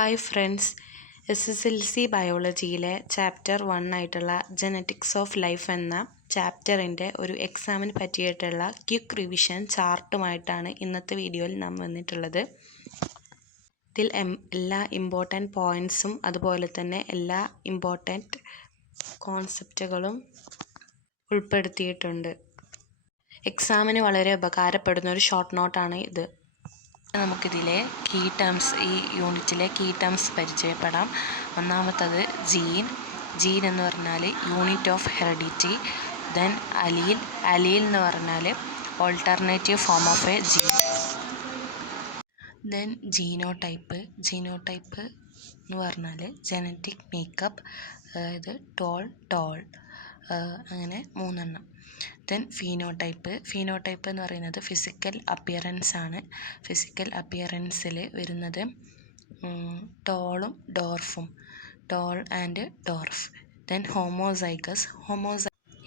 Hi friends, SSLC ബയോളജിയിലെ chapter 1 ആയിട്ടുള്ള genetics of life എന്ന ചാപ്റ്ററിൻ്റെ ഒരു എക്സാമിന് പറ്റിയിട്ടുള്ള ക്വിക്ക് റിവിഷൻ ചാർട്ടുമായിട്ടാണ് ഇന്നത്തെ വീഡിയോയിൽ നാം വന്നിട്ടുള്ളത്. ഇതിൽ എല്ലാ ഇമ്പോർട്ടൻറ്റ് പോയിൻറ്സും അതുപോലെ തന്നെ എല്ലാ ഇമ്പോർട്ടൻറ്റ് കോൺസെപ്റ്റുകളും ഉൾപ്പെടുത്തിയിട്ടുണ്ട്. എക്സാമിന് വളരെ ഉപകാരപ്പെടുന്ന ഒരു ഷോർട്ട് നോട്ടാണ് ഇത്. നമുക്കിതിലെ കീ ടേംസ്, ഈ യൂണിറ്റിലെ കീ ടേംസ് പരിചയപ്പെടാം. ഒന്നാമത്തത് ജീൻ എന്ന് പറഞ്ഞാൽ unit of heredity. Then allele എന്ന് പറഞ്ഞാൽ alternative form of a gene. Then genotype എന്ന് പറഞ്ഞാൽ ജനറ്റിക് മേക്കപ്പ്, അതായത് ടോൾ അങ്ങനെ 3 എണ്ണം. ദെൻ ഫീനോടൈപ്പ് എന്ന് പറയുന്നത് ഫിസിക്കൽ അപ്പിയറൻസ് ആണ്. ഫിസിക്കൽ അപ്പിയറൻസിൽ വരുന്നത് ടോളും ഡോർഫും, tall and dwarf. Then homozygous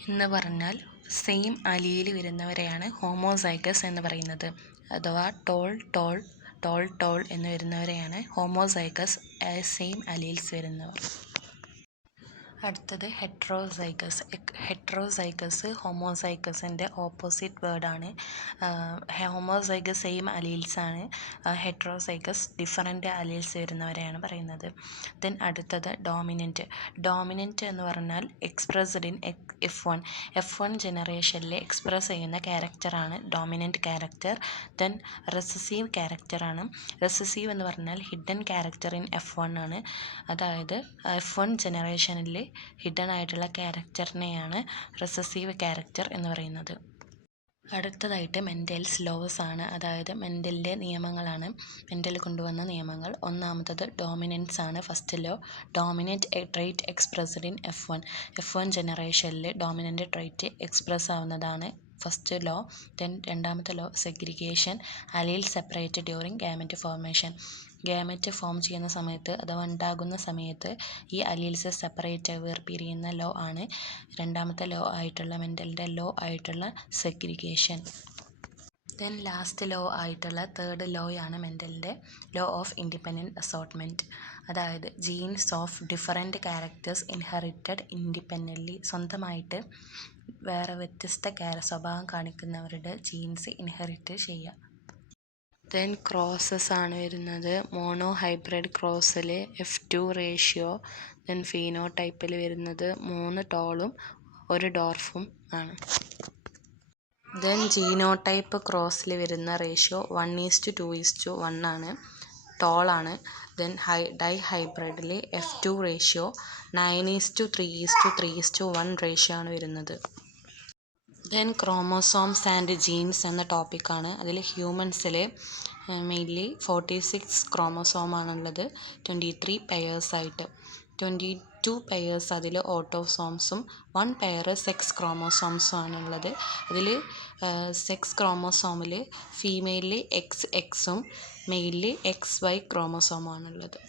എന്ന് പറഞ്ഞാൽ സെയിം അലീൽ വരുന്നവരെയാണ് ഹോമോസൈഗസ് എന്ന് പറയുന്നത്. അഥവാ ടോൾ എന്ന് വരുന്നവരെയാണ് ഹോമോസൈഗസ്, സെയിം അലീൽസ് വരുന്നവർ. അടുത്തത് ഹെട്രോസൈഗസ് ഹോമോസൈഗസിൻ്റെ ഓപ്പോസിറ്റ് വേർഡാണ്. ഹോമോസൈഗസ് സെയിം അലീൽസ് ആണ്, ഹെട്രോസൈഗസ് ഡിഫറൻറ്റ് അലീൽസ് വരുന്നവരെയാണ് പറയുന്നത്. ദെൻ അടുത്തത് ഡോമിനൻറ്റ് എന്ന് പറഞ്ഞാൽ എക്സ്പ്രസ്ഡ് ഇൻ F1 ജനറേഷനിൽ എക്സ്പ്രസ് ചെയ്യുന്ന ക്യാരക്ടറാണ് ഡോമിനൻറ്റ് ക്യാരക്ടർ. ദെൻ റെസസീവ് ക്യാരക്ടറാണ്. റെസസീവ് എന്ന് പറഞ്ഞാൽ ഹിഡൻ ക്യാരക്ടർ ഇൻ F1 ആണ്. അതായത് F1 ജനറേഷനിൽ ഹിഡൻ ആയിട്ടുള്ള ക്യാരക്ടറിനെയാണ് റെസസീവ് ക്യാരക്ടർ എന്ന് പറയുന്നത്. അടുത്തതായിട്ട് മെൻഡൽസ് ലോസ് ആണ്, അതായത് മെൻഡലിൻ്റെ നിയമങ്ങളാണ്, മെൻഡൽ കൊണ്ടുവന്ന നിയമങ്ങൾ. ഒന്നാമത്തത് ഡോമിനൻസ് ആണ്. First law, dominant trait expressed in F1 ജനറേഷനിൽ ഡോമിനൻറ്റ് ട്രൈറ്റ് എക്സ്പ്രസ് ആവുന്നതാണ് ഫസ്റ്റ് ലോ. ദെൻ രണ്ടാമത്തെ law segregation, allele separate during gamete formation. Gamete form ചെയ്യുന്ന സമയത്ത് അഥവാ ഉണ്ടാകുന്ന സമയത്ത് ഈ അലീൽസ് സെപ്പറേറ്റ് വേർപിരിയുന്ന ലോ ആണ് രണ്ടാമത്തെ ലോ ആയിട്ടുള്ള മെൻഡലിൻ്റെ ലോ ആയിട്ടുള്ള സെഗ്രിഗേഷൻ. ദെൻ ലാസ്റ്റ് ലോ ആയിട്ടുള്ള തേർഡ് ലോയാണ് മെൻഡലിൻ്റെ ലോ ഓഫ് ഇൻഡിപെൻഡൻറ്റ് അസോർട്ട്മെൻറ്റ്. അതായത് genes of different characters inherited independently, സ്വന്തമായിട്ട് വേറെ വ്യത്യസ്ത സ്വഭാവം കാണിക്കുന്നവരുടെ ജീൻസ് ഇൻഹെറിറ്റ് ചെയ്യുക. ദെൻ ക്രോസസ് ആണ് വരുന്നത്. മോണോ ഹൈബ്രിഡ് ക്രോസിൽ F2 റേഷ്യോ. ദെൻ ഫീനോടൈപ്പിൽ വരുന്നത് 3 ടോളും 1 ഡോർഫും ആണ്. ദെൻ ജീനോടൈപ്പ് ക്രോസിൽ വരുന്ന റേഷ്യോ 1:2:1 ആണ്, ടോളാണ്. ദെൻ ഡൈ ഹൈബ്രിഡിൽ F2 റേഷ്യോ 9:3:3:1 റേഷ്യോ ആണ് വരുന്നത്. ദെൻ ക്രോമോസോംസ് ആൻഡ് ജീൻസ് എന്ന ടോപ്പിക്കാണ്. അതിൽ ഹ്യൂമൻസിൽ മെയിൻലി 46 ക്രോമോസോമാണുള്ളത്, 23 പെയേഴ്സായിട്ട്. 22 പെയേഴ്സ് അതിൽ ഓട്ടോസോംസും 1 പെയർ സെക്സ് ക്രോമോസോംസും ആണുള്ളത്. അതിൽ സെക്സ് ക്രോമോസോമിൽ ഫീമെയിലിൽ XXും മെയിലിൽ XY ക്രോമോസോമാണുള്ളത്.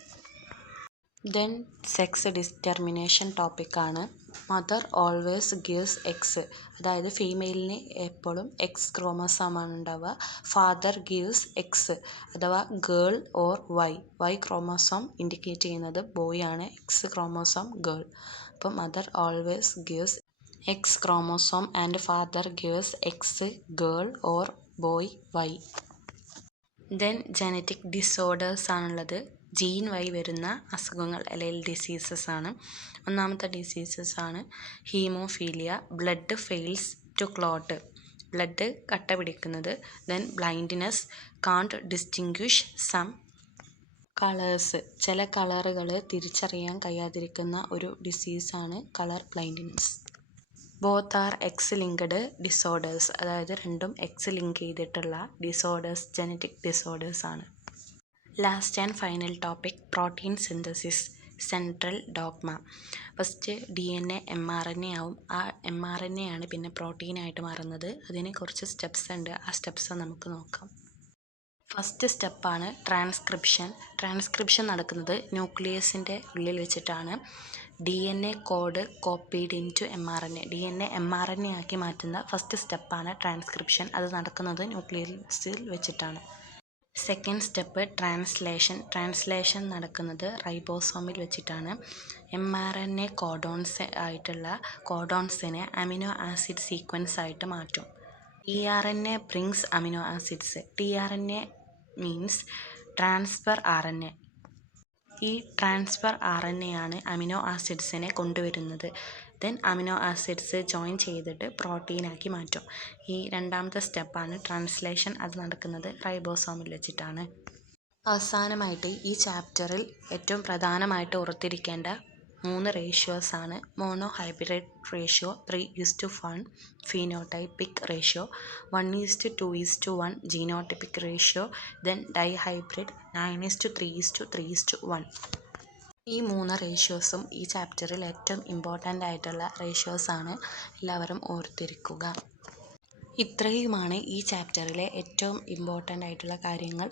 ദെൻ സെക്സ് ഡിറ്റർമിനേഷൻ ടോപ്പിക്കാണ്. മദർ ഓൾവേസ് ഗിവ്സ് എക്സ്, അതായത് ഫീമെയിലിന് എപ്പോഴും X ക്രോമോസോമാണ് ഉണ്ടാവുക. ഫാദർ ഗിവ്സ് എക്സ് അഥവാ girl or Y chromosome indicate ചെയ്യുന്നത് ബോയ് ആണ്, X ക്രോമോസോം ഗേൾ. അപ്പോൾ mother always gives X chromosome and father gives X girl or boy Y. Then genetic disorders ആണുള്ളത്. ജീൻ വഴി വരുന്ന അസുഖങ്ങൾ അല്ലെങ്കിൽ ഡിസീസസ് ആണ്. ഒന്നാമത്തെ ഡിസീസസ് ആണ് haemophilia, blood fails to clot, blood കട്ട പിടിക്കുന്നത്. Then blindness, can't distinguish some colours, ചില കളറുകൾ തിരിച്ചറിയാൻ കഴിയാതിരിക്കുന്ന ഒരു ഡിസീസാണ് colour blindness. Both are X linked disorders, അതായത് രണ്ടും X ലിങ്ക് ചെയ്തിട്ടുള്ള ഡിസോർഡേഴ്സ് ജനറ്റിക് ഡിസോർഡേഴ്സ് ആണ്. Last and final topic protein synthesis, central dogma. First DNA mRNA ആവും. ആ mRNA ആണ് പിന്നെ പ്രോട്ടീനായിട്ട് മാറുന്നത്. അതിന് കുറച്ച് സ്റ്റെപ്സ് ഉണ്ട്, ആ സ്റ്റെപ്സ് നമുക്ക് നോക്കാം. ഫസ്റ്റ് സ്റ്റെപ്പാണ് ട്രാൻസ്ക്രിപ്ഷൻ നടക്കുന്നത് ന്യൂക്ലിയസിൻ്റെ ഉള്ളിൽ വെച്ചിട്ടാണ്. DNA code copied into mRNA, DNA mRNA ആക്കി മാറ്റുന്ന ഫസ്റ്റ് സ്റ്റെപ്പാണ് ട്രാൻസ്ക്രിപ്ഷൻ. അത് നടക്കുന്നത് ന്യൂക്ലിയസിൽ വെച്ചിട്ടാണ്. സെക്കൻഡ് സ്റ്റെപ്പ് ട്രാൻസ്ലേഷൻ നടക്കുന്നത് റൈബോസോമിൽ വെച്ചിട്ടാണ്. mRNA കോഡോൺസിനെ അമിനോ ആസിഡ് സീക്വൻസ് ആയിട്ട് മാറ്റും. tRNA brings amino acids. tRNA means transfer RNA. ഈ ട്രാൻസ്ഫർ RNA ആണ് അമിനോ ആസിഡ്സിനെ കൊണ്ടുവരുന്നത്. ദെൻ അമിനോ ആസിഡ്സ് ജോയിൻ ചെയ്തിട്ട് പ്രോട്ടീനാക്കി മാറ്റും. ഈ രണ്ടാമത്തെ സ്റ്റെപ്പാണ് ട്രാൻസ്ലേഷൻ. അത് നടക്കുന്നത് റൈബോസോമിൽ വെച്ചിട്ടാണ്. അവസാനമായിട്ട് ഈ ചാപ്റ്ററിൽ ഏറ്റവും പ്രധാനമായിട്ട് ഓർത്തിരിക്കേണ്ട 3 റേഷ്യോസാണ്. Monohybrid ratio 3:1, phenotypic ratio 1:2:1, genotypic ratio, then dihybrid 9:3:3:1. ഈ 3 റേഷ്യോസും ഈ ചാപ്റ്ററിൽ ഏറ്റവും ഇമ്പോർട്ടൻ്റ് ആയിട്ടുള്ള റേഷ്യോസാണ്. എല്ലാവരും ഓർത്തിരിക്കുക. ഇത്രയുമാണ് ഈ ചാപ്റ്ററിലെ ഏറ്റവും ഇമ്പോർട്ടൻ്റ് ആയിട്ടുള്ള കാര്യങ്ങൾ.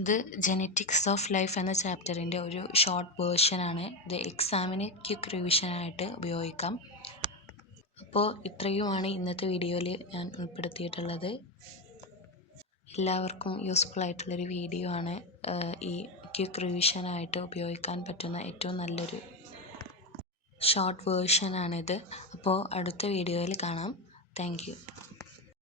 ഇത് ജെനറ്റിക്സ് ഓഫ് ലൈഫ് എന്ന ചാപ്റ്ററിൻ്റെ ഒരു ഷോർട്ട് വേർഷനാണ്. ഇത് എക്സാമിന് ക്വിക്ക് റിവിഷനായിട്ട് ഉപയോഗിക്കാം. അപ്പോൾ ഇത്രയുമാണ് ഇന്നത്തെ വീഡിയോയിൽ ഞാൻ ഉൾപ്പെടുത്തിയിട്ടുള്ളത്. എല്ലാവർക്കും യൂസ്ഫുൾ ആയിട്ടുള്ളൊരു വീഡിയോ ആണ്. ഈ ക്വിക്ക് റിവിഷനായിട്ട് ഉപയോഗിക്കാൻ പറ്റുന്ന ഏറ്റവും നല്ലൊരു ഷോർട്ട് വേർഷനാണിത്. അപ്പോൾ അടുത്ത വീഡിയോയിൽ കാണാം. Thank you.